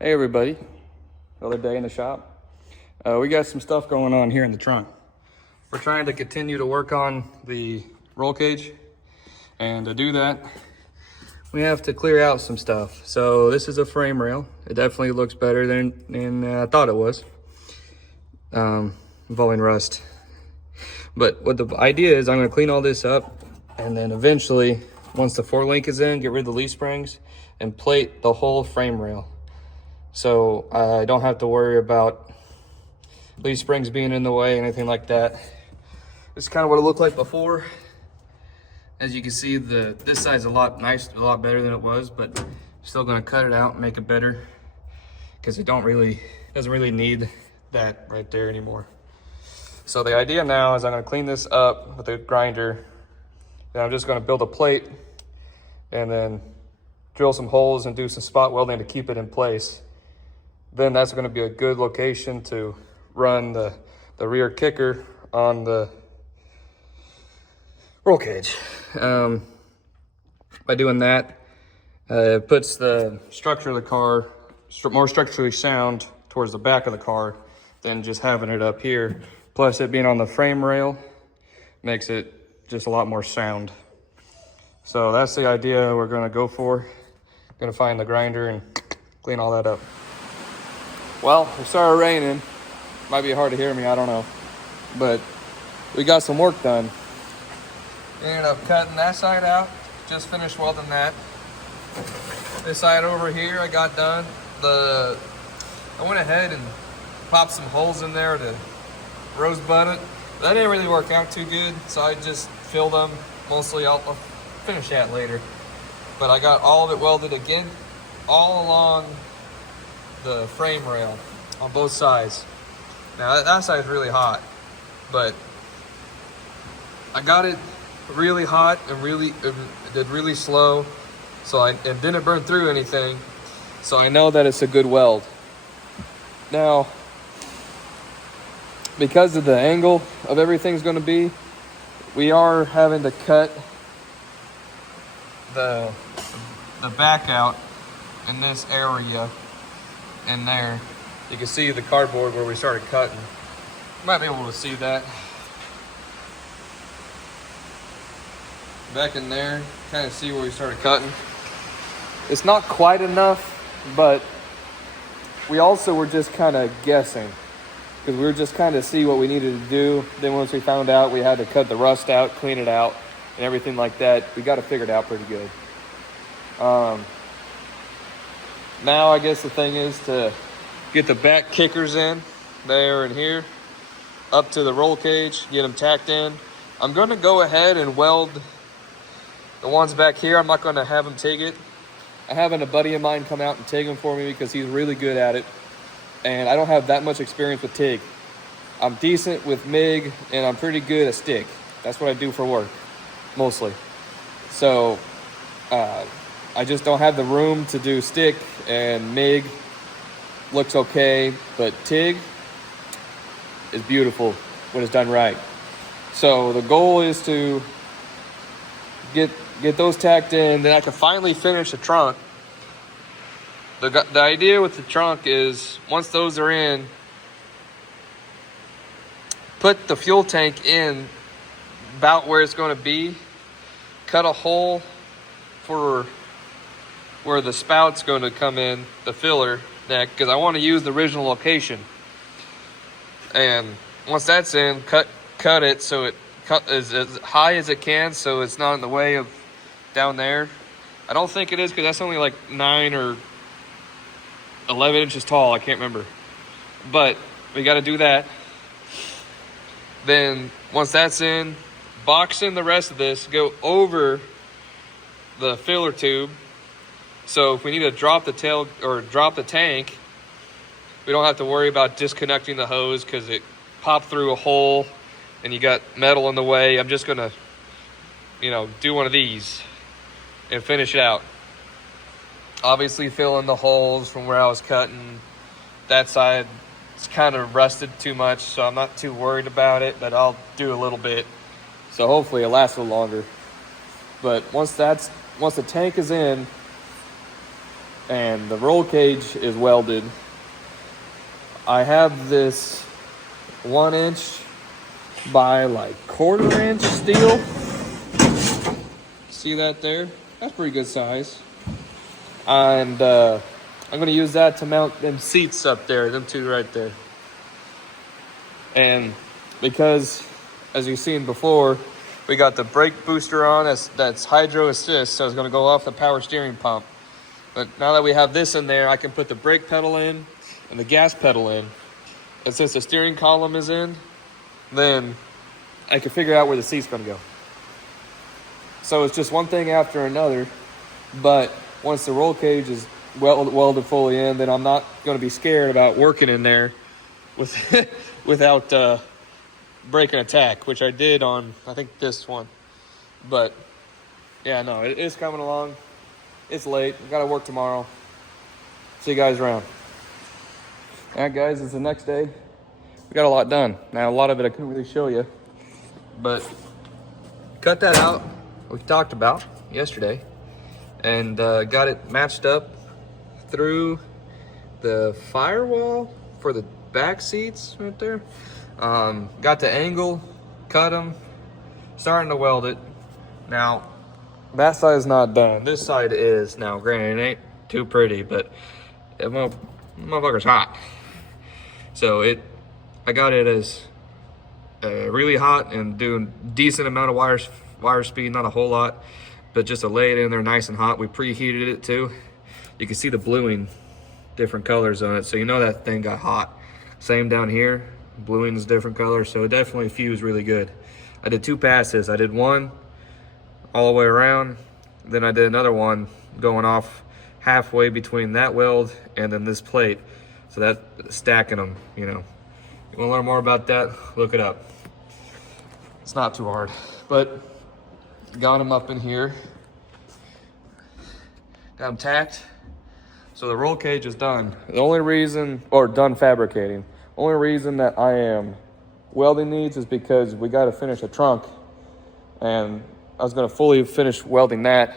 Hey everybody, another day in the shop. We got some stuff going on here in the trunk. We're trying to continue to work on the roll cage, and to do that, we have to clear out some stuff. So this is a frame rail. It definitely looks better than I thought it was, involving rust. But what the idea is, I'm gonna clean all this up, and then eventually, once the 4-link is in, get rid of the leaf springs and plate the whole frame rail. So I don't have to worry about leaf springs being in the way, anything like that. This is kind of what it looked like before. As you can see, this side's a lot better than it was, but still gonna cut it out and make it better because it doesn't really need that right there anymore. So the idea now is I'm gonna clean this up with a grinder, and I'm just gonna build a plate and then drill some holes and do some spot welding to keep it in place. Then that's going to be a good location to run the rear kicker on the roll cage. By doing that, it puts the structure of the car more structurally sound towards the back of the car than just having it up here. Plus, it being on the frame rail makes it just a lot more sound. So that's the idea we're going to go for. Going to find the grinder and clean all that up. Well, it started raining. Might be hard to hear me, I don't know. But we got some work done. Ended up cutting that side out. Just finished welding that. This side over here I got done. I went ahead and popped some holes in there to rosebud it. That didn't really work out too good, so I just filled them. Mostly I'll finish that later. But I got all of it welded again, all along the frame rail on both sides. Now that side's really hot, but I got it really hot and did really slow, and didn't burn through anything, so I know that it's a good weld. Now, because of the angle of everything's going to be, we are having to cut the back out in this area in there. You can see the cardboard where we started cutting. You might be able to see that. Back in there, kind of see where we started cutting. It's not quite enough, but we also were just kind of guessing because we were just kind of see what we needed to do. Then once we found out we had to cut the rust out, clean it out, and everything like that, we got it figured out pretty good. Now I guess the thing is to get the back kickers in there and here up to the roll cage, get them tacked in. I'm going to go ahead and weld the ones back here. I'm not going to have them TIG it. I'm having a buddy of mine come out and TIG them for me because he's really good at it, and I don't have that much experience with TIG. I'm decent with MIG, and I'm pretty good at stick. That's what I do for work mostly. So I just don't have the room to do stick, and MIG looks okay, but TIG is beautiful when it's done right. So the goal is to get those tacked in, then I can finally finish the trunk. The idea with the trunk is once those are in, put the fuel tank in about where it's going to be, cut a hole for where the spout's going to come in, the filler neck, because I want to use the original location. And once that's in, cut it so it is as high as it can, so it's not in the way of down there. I don't think it is, because that's only like 9 or 11 inches tall. I can't remember, but we got to do that. Then once that's in, box in the rest of this, go over the filler tube. So if we need to drop the tail or drop the tank, we don't have to worry about disconnecting the hose because it popped through a hole and you got metal in the way. I'm just gonna, do one of these and finish it out. Obviously fill in the holes from where I was cutting. That side, it's kind of rusted too much, so I'm not too worried about it, but I'll do a little bit. So hopefully it lasts a little longer. But once the tank is in, and the roll cage is welded. I have this 1 inch by like 1/4 inch steel. See that there? That's pretty good size. And I'm gonna use that to mount them seats up there, them two right there. And because, as you've seen before, we got the brake booster on, that's hydro assist, so it's gonna go off the power steering pump. But now that we have this in there, I can put the brake pedal in and the gas pedal in. And since the steering column is in, then I can figure out where the seat's gonna go. So it's just one thing after another, but once the roll cage is welded fully in, then I'm not gonna be scared about working in there without break and attack, which I did on, I think, this one. But yeah, no, it is coming along. It's late, we gotta work tomorrow. See you guys around. All right, guys, it's the next day. We got a lot done. Now, a lot of it I couldn't really show you, but cut that out we talked about yesterday, and got it matched up through the firewall for the back seats right there. Got the angle, cut them, starting to weld it. Now, that side is not done. This side is. Now, granted, it ain't too pretty, but it motherfucker's hot. So I got it as really hot and doing decent amount of wire speed, not a whole lot, but just to lay it in there nice and hot. We preheated it too. You can see the bluing, different colors on it, so you know that thing got hot. Same down here, bluing is different colors, so it definitely fused really good. I did 2 passes. I did one all the way around, then I did another one going off halfway between that weld and then this plate. So that stacking them, you know. You wanna learn more about that, look it up. It's not too hard, but got them up in here. Got them tacked. So the roll cage is done. The only reason, or done fabricating, only reason that I am welding these is because we gotta finish a trunk, and I was gonna fully finish welding that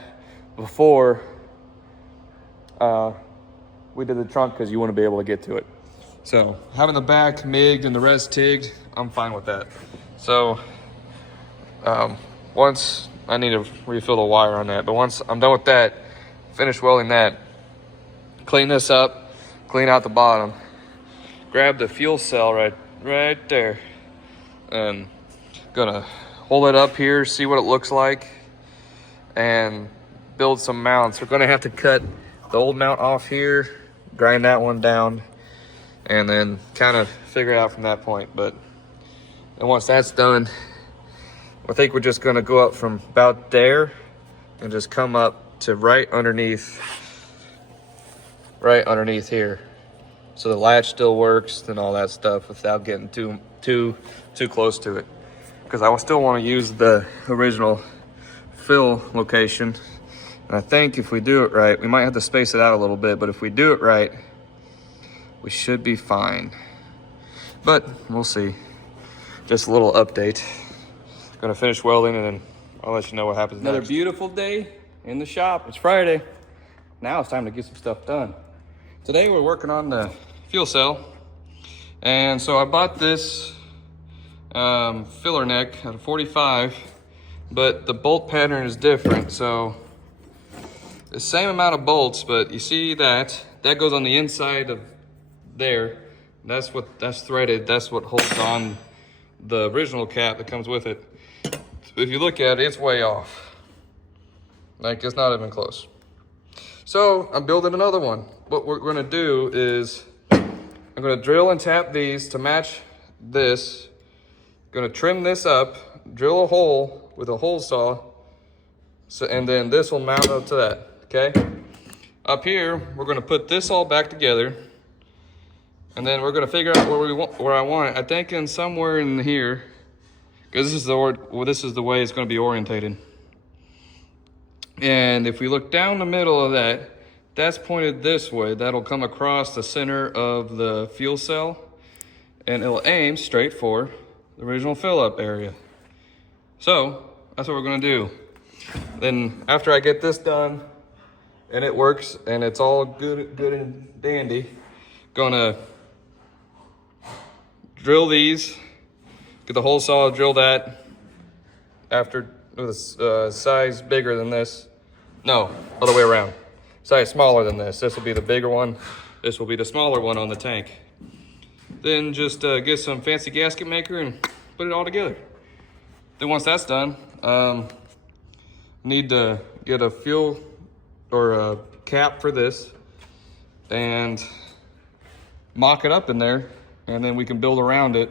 before we did the trunk, because you want to be able to get to it. So having the back MIG'd and the rest TIG'd, I'm fine with that. So once I need to refill the wire on that, but once I'm done with that, finish welding that, clean this up, clean out the bottom, grab the fuel cell right there, and gonna hold it up here, see what it looks like, and build some mounts. We're gonna have to cut the old mount off here, grind that one down, and then kind of figure it out from that point. But and once that's done, I think we're just gonna go up from about there and just come up to right underneath here, so the latch still works and all that stuff without getting too close to it, because I still want to use the original fill location. And I think if we do it right, we might have to space it out a little bit, but if we do it right, we should be fine. But we'll see. Just a little update. Gonna finish welding and then I'll let you know what happens next. Another beautiful day in the shop. It's Friday. Now it's time to get some stuff done. Today we're working on the fuel cell. And so I bought this filler neck at a 45, but the bolt pattern is different. So the same amount of bolts, but you see that goes on the inside of there. That's threaded. That's what holds on the original cap that comes with it. If you look at it, it's way off. Like, it's not even close. So I'm building another one. What we're gonna do is I'm gonna drill and tap these to match this. Gonna trim this up, drill a hole with a hole saw, and then this will mount up to that. Okay, up here we're going to put this all back together, and then we're going to figure out where I want it. I think in somewhere in here, because this is the way it's going to be orientated. And if we look down the middle of that, that's pointed this way. That'll come across the center of the fuel cell, and it'll aim straight for the original fill-up area. So that's what we're going to do. Then after I get this done, and it works, and it's all good and dandy. Gonna drill these, get the hole saw, drill that after with a size bigger than this. No, other way around. Size smaller than this. This will be the bigger one. This will be the smaller one on the tank. Then just get some fancy gasket maker and put it all together. Then once that's done, need to get a fuel or a cap for this and mock it up in there, and then we can build around it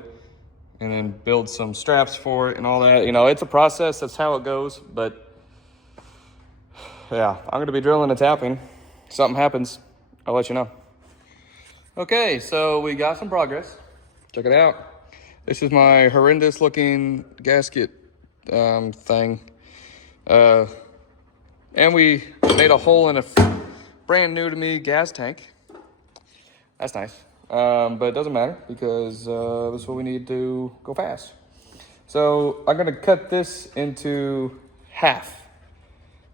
and then build some straps for it and all that. You know, it's a process, that's how it goes, but yeah, I'm gonna be drilling and tapping. If something happens, I'll let you know. Okay, so we got some progress. Check it out. This is my horrendous looking gasket thing. And we made a hole in a brand new to me gas tank. That's nice. But it doesn't matter because this is what we need to go fast. So I'm gonna cut this into half.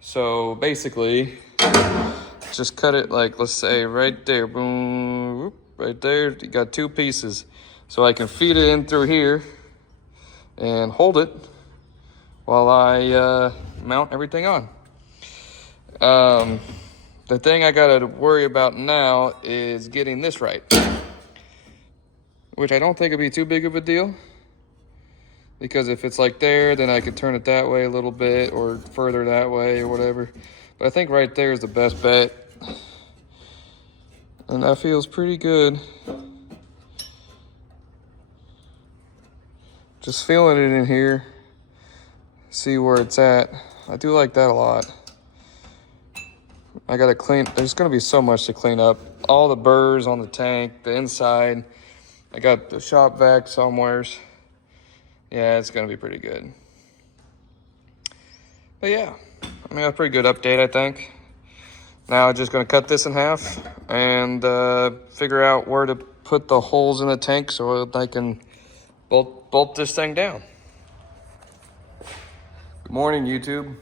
So basically, just cut it like, let's say right there, boom, right there. You got two pieces. So I can feed it in through here and hold it while I mount everything on. The thing I gotta worry about now is getting this right, which I don't think would be too big of a deal, because if it's like there, then I could turn it that way a little bit or further that way or whatever. But I think right there is the best bet, and that feels pretty good. Just feeling it in here, see where it's at. I do like that a lot. I gotta clean, there's gonna be so much to clean up. All the burrs on the tank, the inside. I got the shop vac somewheres. Yeah, it's gonna be pretty good. But yeah, I mean, a pretty good update, I think. Now I'm just gonna cut this in half and figure out where to put the holes in the tank so I can bolt this thing down. Good morning, YouTube.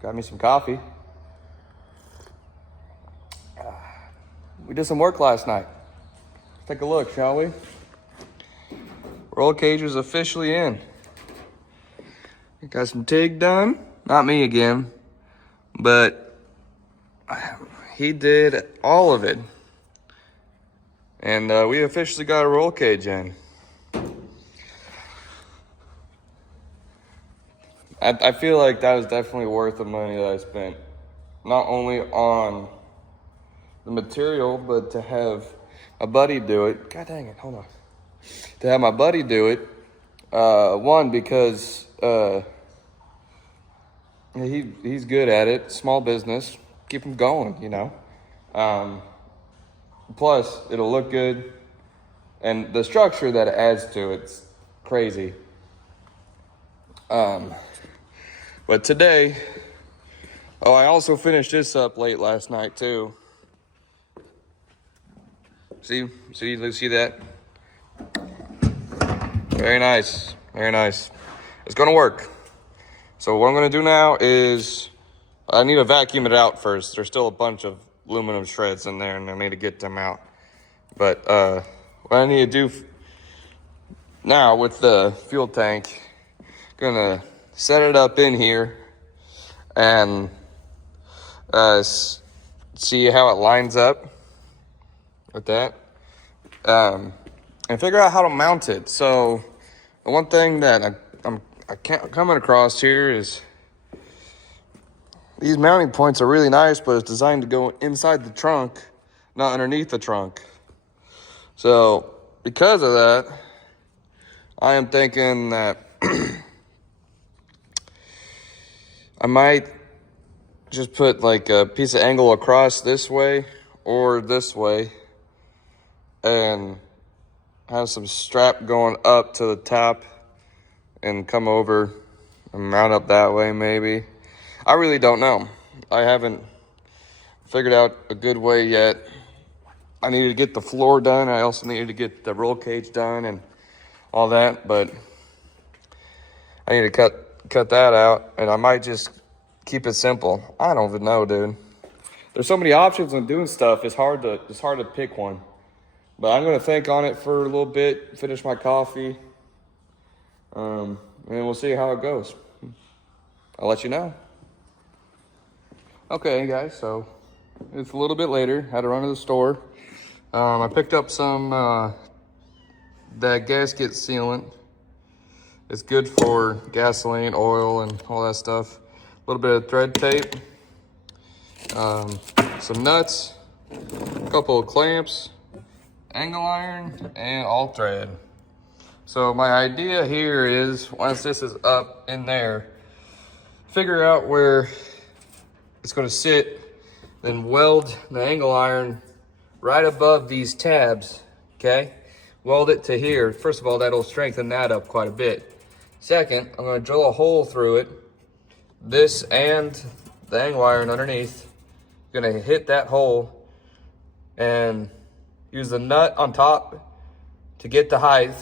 Got me some coffee. We did some work last night. Let's take a look, shall we? Roll cage is officially in. Got some TIG done. Not me again, but he did all of it. And we officially got a roll cage in. I feel like that was definitely worth the money that I spent. Not only on the material, but to have a buddy do it. God dang it, hold on. To have my buddy do it, one, because he's good at it, small business, keep him going, you know. Plus, it'll look good, and the structure that it adds to it's crazy. But today, I also finished this up late last night too. See that? Very nice, very nice. It's gonna work. So what I'm gonna do now is, I need to vacuum it out first. There's still a bunch of aluminum shreds in there and I need to get them out. But what I need to do now with the fuel tank, gonna set it up in here and see how it lines up with that, and figure out how to mount it. So the one thing that I'm coming across here is these mounting points are really nice, but it's designed to go inside the trunk, not underneath the trunk. So because of that, I am thinking that I might just put like a piece of angle across this way or this way and have some strap going up to the top and come over and mount up that way maybe. I really don't know. I haven't figured out a good way yet. I needed to get the floor done. I also needed to get the roll cage done and all that, but I need to cut that out, and I might just keep it simple. I don't even know, dude. There's so many options when doing stuff. It's hard to pick one. But I'm gonna think on it for a little bit, finish my coffee, and we'll see how it goes. I'll let you know. Okay, guys, so it's a little bit later. Had to run to the store. I picked up some that gasket sealant. It's good for gasoline, oil, and all that stuff. A little bit of thread tape, some nuts, a couple of clamps, angle iron, and all thread. So my idea here is, once this is up in there, figure out where it's going to sit, then weld the angle iron right above these tabs, okay? Weld it to here. First of all, that'll strengthen that up quite a bit. Second, I'm going to drill a hole through it, this and the angle iron underneath. Going to hit that hole and use the nut on top to get the height,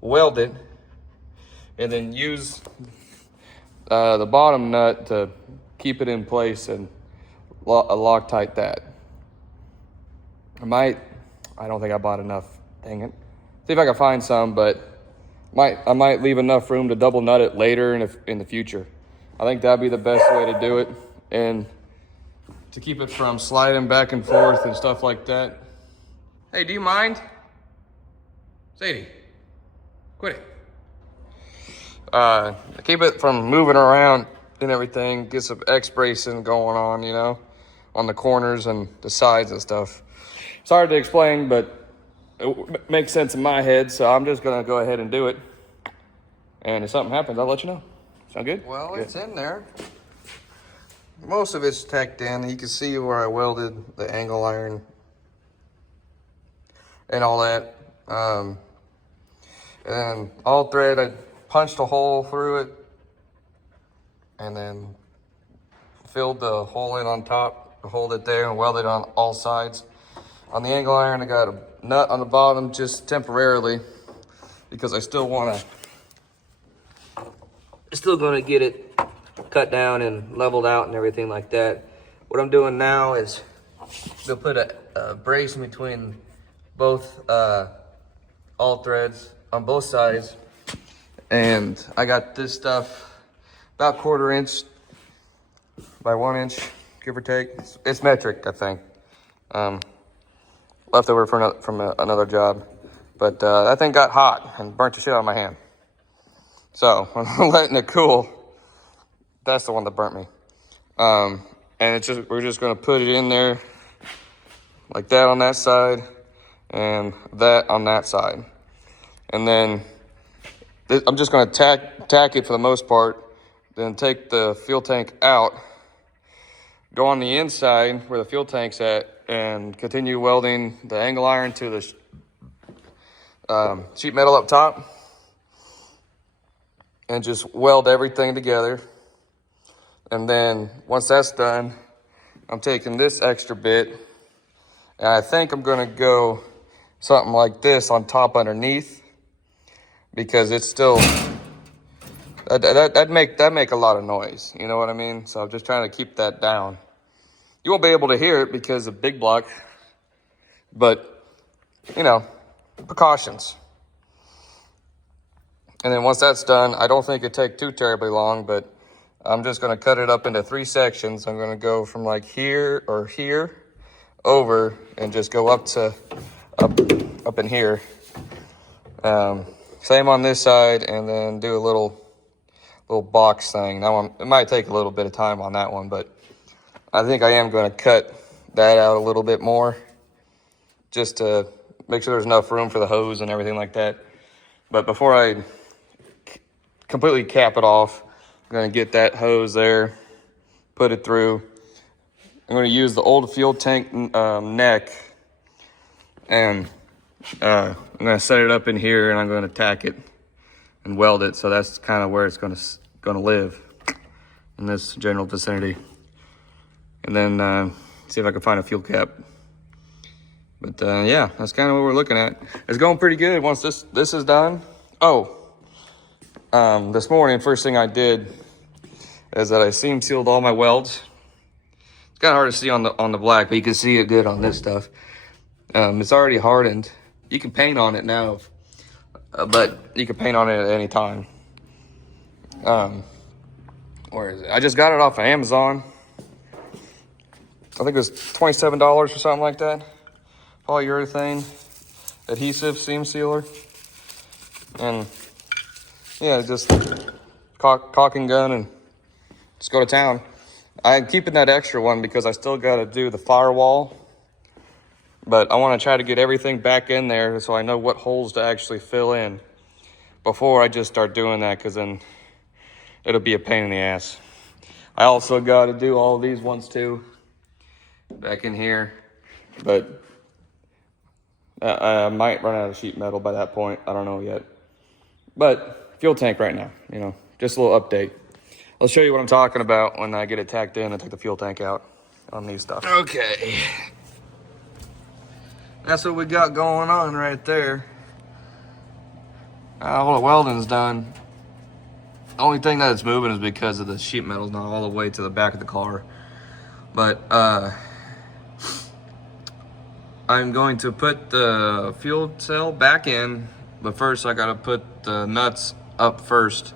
weld it, and then use the bottom nut to keep it in place and Loctite that. I don't think I bought enough, dang it. See if I can find some, but I might leave enough room to double nut it later in the future. I think that'd be the best way to do it, and to keep it from sliding back and forth and stuff like that. Hey, do you mind? Sadie, quit it. Keep it from moving around and everything. Get some X-bracing going on, you know, on the corners and the sides and stuff. It's hard to explain, but it makes sense in my head, so I'm just gonna go ahead and do it. And if something happens, I'll let you know. Sound good? Well, good. It's in there. Most of it's tacked in. You can see where I welded the angle iron and all that. And all thread, I punched a hole through it and then filled the hole in on top to hold it there and welded on all sides. On the angle iron, I got a nut on the bottom just temporarily because I still want to get it cut down and leveled out and everything like that. What I'm doing now is they'll put a brace in between both all threads on both sides, and I got this stuff about 1/4 inch by 1 inch, give or take. It's metric, I think. Leftover from another job, but that thing got hot and burnt the shit out of my hand. So I'm letting it cool. That's the one that burnt me. And we're just gonna put it in there like that on that side and that on that side. And then I'm just gonna tack it for the most part, then take the fuel tank out, go on the inside where the fuel tank's at, and continue welding the angle iron to the sheet metal up top, and just weld everything together. And then once that's done, I'm taking this extra bit, and I think I'm gonna go something like this on top underneath, because it's still, that'd make a lot of noise, you know what I mean? So I'm just trying to keep that down. You won't be able to hear it because of big block, but, you know, precautions. And then once that's done, I don't think it'd take too terribly long, but I'm just gonna cut it up into 3 sections. I'm gonna go from like here or here over and just go up in here. Same on this side, and then do a little box thing. That one, it might take a little bit of time on that one, but I think I am gonna cut that out a little bit more, just to make sure there's enough room for the hose and everything like that. But before I completely cap it off, I'm gonna get that hose there, put it through. I'm gonna use the old fuel tank neck, and I'm gonna set it up in here, and I'm gonna tack it and weld it. So that's kind of where it's gonna live, in this general vicinity. And then see if I can find a fuel cap. But yeah, that's kind of what we're looking at. It's going pretty good once this is done. Oh, this morning, first thing I did is that I seam sealed all my welds. It's kind of hard to see on the black, but you can see it good on this stuff. It's already hardened. You can paint on it now, but you can paint on it at any time. Where is it? I just got it off of Amazon. I think it was $27 or something like that. Polyurethane adhesive seam sealer. And yeah, just caulk and gun and just go to town. I'm keeping that extra one because I still got to do the firewall. But I want to try to get everything back in there so I know what holes to actually fill in before I just start doing that, because then it'll be a pain in the ass. I also got to do all these ones too, back in here. But I might run out of sheet metal by that point. I don't know yet. But fuel tank right now, you know, just a little update. I'll show you what I'm talking about when I get it tacked in and take the fuel tank out on these stuff. Okay. That's what we got going on right there. All the welding's done. The only thing that it's moving is because of the sheet metal's not all the way to the back of the car. But I'm going to put the fuel cell back in, but first I gotta put the nuts up first.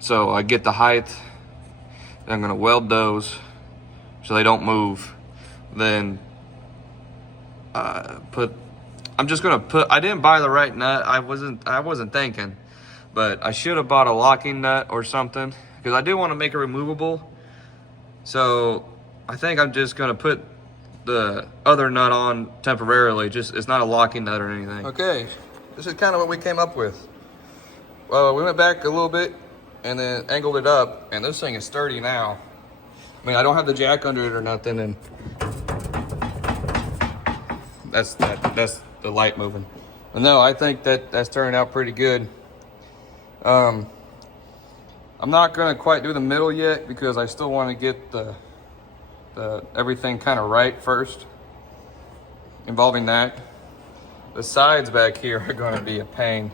So I get the height, then I'm gonna weld those so they don't move. Then I'm just gonna put, I didn't buy the right nut. I wasn't thinking, but I should have bought a locking nut or something, because I do want to make it removable. So I think I'm just gonna put the other nut on temporarily. Just, it's not a locking nut or anything. Okay, this is kind of what we came up with. Well, we went back a little bit and then angled it up, and this thing is sturdy now. I mean, I don't have the jack under it or nothing, and that's the light moving. But no, I think that's turning out pretty good. I'm not gonna quite do the middle yet because I still want to get the everything kind of right first, involving that. The sides back here are going to be a pain.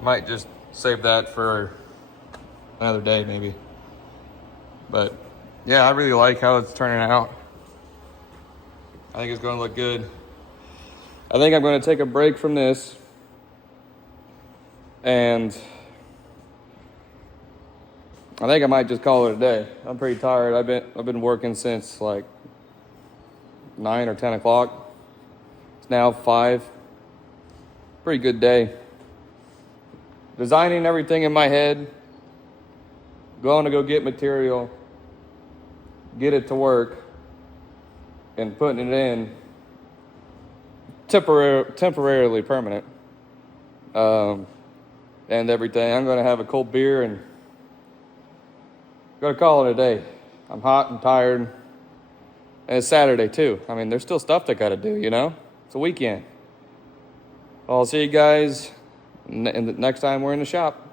Might just save that for another day maybe. But yeah, I really like how it's turning out. I think it's going to look good. I think I'm going to take a break from this, and I think I might just call it a day. I'm pretty tired. I've been working since like 9 or 10 o'clock. It's now 5. Pretty good day. Designing everything in my head, going to go get material, get it to work, and putting it in temporarily permanent. And everything. I'm going to have a cold beer and gonna call it a day. I'm hot and tired, and it's Saturday too. I mean, there's still stuff that gotta do, you know? It's a weekend. I'll see you guys next time we're in the shop.